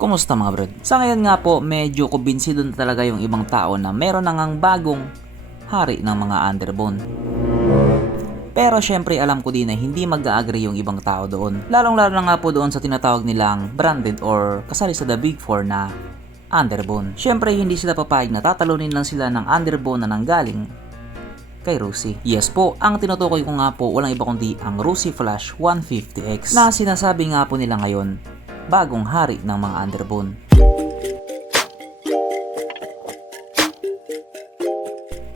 Kumusta mga brad? Sa ngayon nga po, medyo kumbinsido na talaga yung ibang tao na meron na ngang bagong hari ng mga underbone. Pero syempre alam ko din na hindi mag-agree yung ibang tao doon. Lalong-lalo na nga po doon sa tinatawag nilang branded or kasali sa the big four na underbone. Syempre hindi sila papayag na tatalunin lang sila ng underbone na nanggaling kay Rusi. Yes po, ang tinutukoy ko nga po walang iba kundi ang Rusi Flash 150X na sinasabi nga po nila ngayon bagong hari ng mga underbone.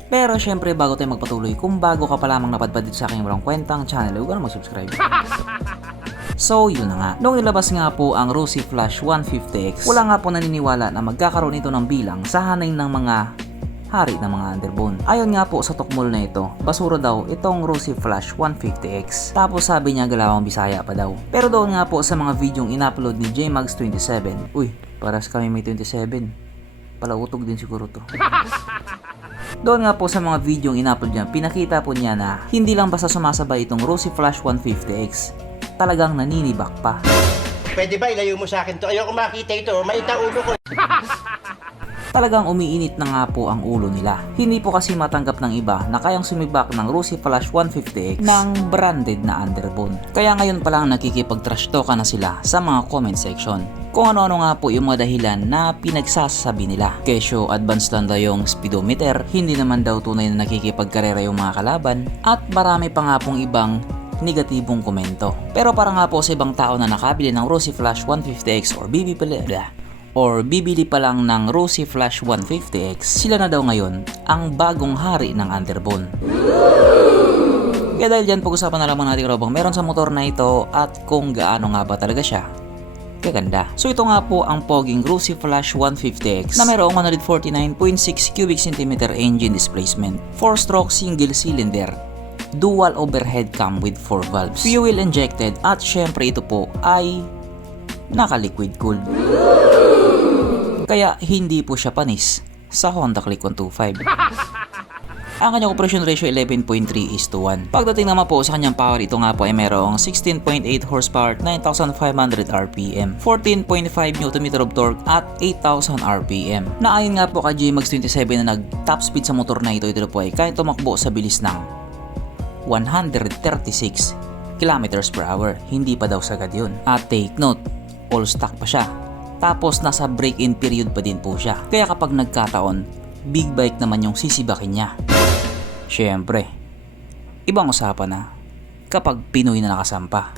Pero syempre bago tayo magpatuloy, kung bago ka pa lamang napadpad dito sa aking walang kwentang channel, huwag ka na mag-subscribe. So yun na nga, nung nilabas nga po ang Rusi Flash 150X, wala nga po naniniwala na magkakaroon ito ng bilang sa hanay ng mga hari ng mga underbone. Ayon nga po sa tukmol na ito, basura daw itong Rusi Flash 150X. Tapos sabi niya galawang Bisaya pa daw. Pero doon nga po sa mga videong in-upload ni JMags27, uy, paras kami may 27. Palautog din siguro to. Doon nga po sa mga videong in-upload niya, pinakita po niya na hindi lang basta sumasabay itong Rusi Flash 150X, talagang naninibak pa. Pwede ba ilayo mo sa akin to? Ayoko makita ito, maita ulo ko. Talagang umiinit na nga po ang ulo nila. Hindi po kasi matanggap ng iba na kayang sumibak ng Rusi Flash 150X ng branded na underbone. Kaya ngayon pa lang nakikipag-trash talk na sila sa mga comment section. Kung ano-ano nga po yung mga dahilan na pinagsasabi nila. Kesyo advance lang daw yung speedometer, hindi naman daw tunay na nakikipagkarera yung mga kalaban, at marami pa nga pong ibang negatibong komento. Pero para nga po sa ibang tao na nakabili ng Rusi Flash 150X or bibili pa lang ng Rusi Flash 150X, sila na daw ngayon ang bagong hari ng underbone. Kaya dahil dyan, pag-usapan na lamang natin bang meron sa motor na ito at kung gaano nga ba talaga siya kaganda. So ito nga po ang poging Rusi Flash 150X na mayroong 149.6 cubic centimeter engine displacement, 4-stroke single cylinder, dual overhead cam with 4 valves, fuel injected, at syempre ito po ay naka-liquid cooled. Kaya hindi po siya panis sa Honda Click 125. Ang kanyang operation ratio 11.3:1. Pagdating naman po sa kanyang power, ito nga po ay mayroong 16.8 horsepower, 9,500 RPM, 14.5 Nm of torque at 8,000 RPM. Na ayon nga po kay JMags27 na nag-top speed sa motor na ito po ay kaya tumakbo sa bilis ng 136 km/h. Hindi pa daw sagad yun. At take note, all stock pa siya. Tapos nasa break-in period pa din po siya. Kaya kapag nagkataon, big bike naman yung sisibakin niya. Syempre, ibang usapan na kapag Pinoy na nakasampa.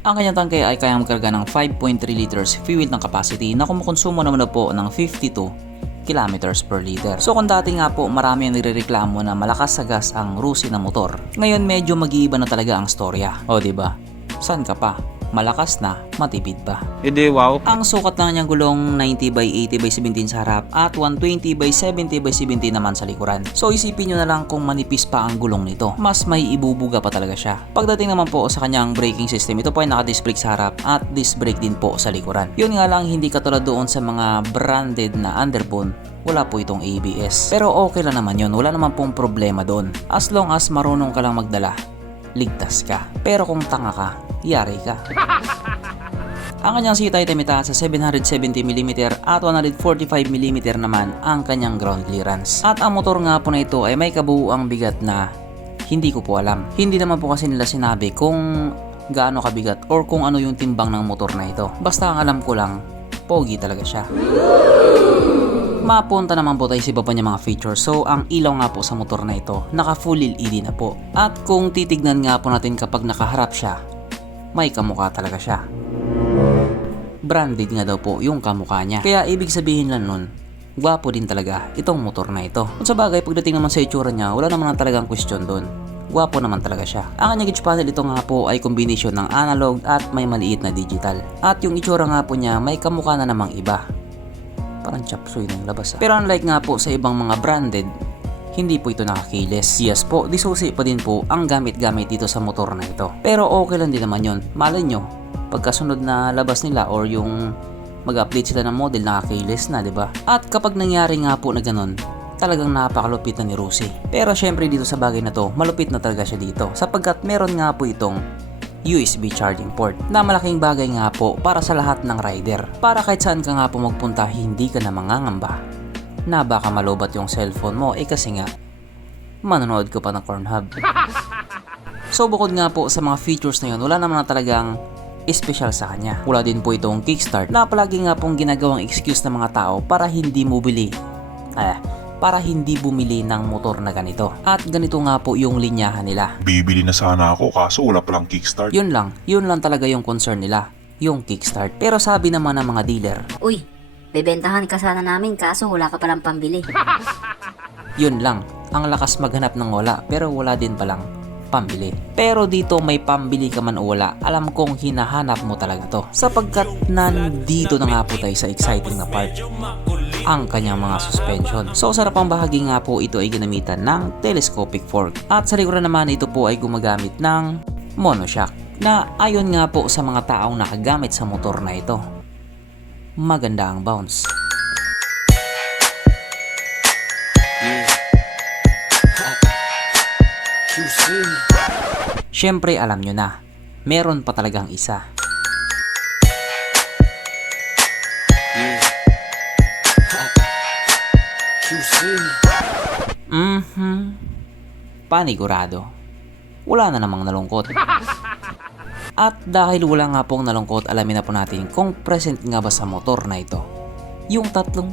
Ang kanyang tangke ay kayang magkarga ng 5.3 liters fuel ng capacity na kumukonsumo naman na po ng 52 kilometers per liter. So kung dati nga po marami ang nirereklamo na malakas sa gas ang Rusi na motor, ngayon medyo mag-iiba na talaga ang storya. O diba? San ka pa? Malakas na, matipid pa. Hindi, wow. Ang sukat na niyang gulong 90/80/17 sa harap at 120/70/70 naman sa likuran. So isipin nyo na lang kung manipis pa ang gulong nito, mas may ibubuga pa talaga siya. Pagdating naman po sa kanyang braking system, ito po ay naka-disc brake sa harap at disc brake din po sa likuran. Yun nga lang, hindi katulad doon sa mga branded na underbone, wala po itong ABS. Pero okay lang naman yun, wala naman pong problema doon. As long as marunong ka lang magdala, ligtas ka. Pero kung tanga ka, yari ka. Ang kanyang seat height ay mitaas sa 770mm at 145mm naman ang kanyang ground clearance. At ang motor nga po na ito ay may kabuuang bigat na hindi ko po alam. Hindi naman po kasi nila sinabi kung gaano kabigat or kung ano yung timbang ng motor na ito. Basta ang alam ko lang, pogi talaga siya. Mapunta naman po tayo sa iba pa niya mga features. So ang ilaw nga po sa motor na ito, naka full LED na po. At kung titignan nga po natin kapag nakaharap siya, may kamukha talaga siya. Branded nga daw po yung kamukha niya. Kaya ibig sabihin lang nun, gwapo din talaga itong motor na ito. At sa bagay, pagdating naman sa itsura niya, wala naman talagang question doon. Gwapo naman talaga siya. Ang kanyang gauge panel ito nga po ay kombinasyon ng analog at may maliit na digital. At yung itsura nga po niya, may kamukha na namang iba. Parang chapsuy ng labas. Pero unlike nga po sa ibang mga branded, hindi po ito nakakiles. Yes po, disusi pa din po ang gamit-gamit dito sa motor na ito. Pero okay lang din naman yun. Malay nyo, pagkasunod na labas nila or yung mag-update sila ng model, nakakiles na, diba? At kapag nangyari nga po na ganun, talagang napakalupit na ni Rusi. Pero syempre dito sa bagay na to, malupit na talaga siya dito sapagkat meron nga po itong USB charging port na malaking bagay nga po para sa lahat ng rider. Para kahit saan ka nga po magpunta, hindi ka na mangangamba na baka malobat yung cellphone mo kasi nga manonood ko pa ng Pornhub. So bukod nga po sa mga features na yun, wala naman na talagang espesyal sa kanya. Wala din po itong kickstart na palagi nga pong ginagawang excuse ng mga tao para hindi bumili ng motor na ganito. At ganito nga po yung linyahan nila. Bibili na sana ako kaso wala palang kickstart. Yun lang talaga yung concern nila, yung kickstart. Pero sabi naman ng mga dealer, Uy, bebentahan ka sana namin kaso wala ka palang pambili. yun lang, ang lakas maghanap ng wala pero wala din palang pambili. Pero dito may pambili ka man o wala, alam kong hinahanap mo talaga to. Sapagkat nandito na nga po tayo sa exciting na part, ang kanyang mga suspension. So sarap ang bahagi nga po, ito ay ginamitan ng telescopic fork. At sa likuran naman ito po ay gumagamit ng monoshock na ayon nga po sa mga taong nakagamit sa motor na ito, maganda ang bounce. Syempre alam nyo na, meron pa talagang isa. Panigurado. Wala na namang nalungkot. At dahil wala nga pong nalungkot, alamin na po natin kung present nga ba sa motor na ito yung tatlong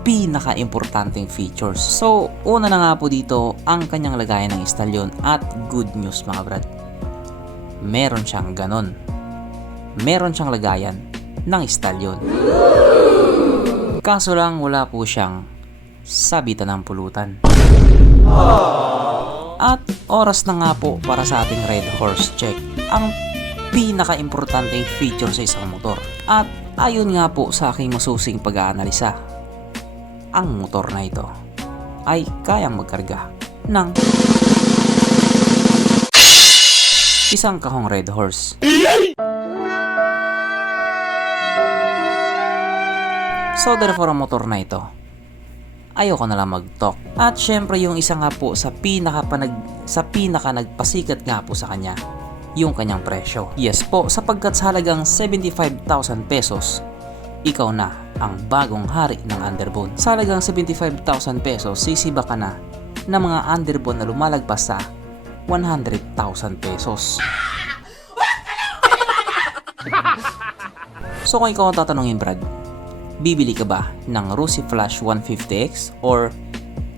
pinaka-importanting features. So, una na nga po dito ang kanyang lagayan ng istalyon at good news mga brad. Meron siyang ganon. Meron siyang lagayan ng istalyon. Kaso lang wala po siyang sabitan ng pulutan. At oras na nga po para sa ating Red Horse check, ang pinaka-importanting feature sa isang motor. At ayon nga po sa aking masusing pag-aanalisa, ang motor na ito ay kayang magkarga ng isang kahong Red Horse. So therefore ang motor na ito, ayoko na lang mag-talk. At syempre yung isa nga po sa pinaka nagpasikat nga po sa kanya, yung kanyang presyo. Yes po, sapagkat sa halagang 75,000 pesos, ikaw na ang bagong hari ng underbone. Sa halagang 75,000 pesos, sisiba ka na ng mga underbone na lumalagpas sa 100,000 pesos. So kung ikaw ang tatanungin, Brad, bibili ka ba ng Rusi Flash 150X or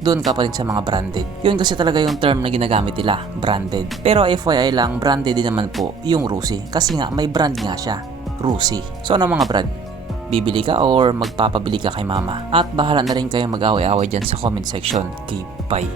doon ka pa rin sa mga branded? Yun kasi talaga yung term na ginagamit nila, branded. Pero FYI lang, branded din naman po yung Rusi kasi nga may brand nga siya, Rusi. So ano mga brad, bibili ka or magpapabili ka kay mama? At bahala na rin kayo mag-away-away dyan sa comment section. Okay, bye.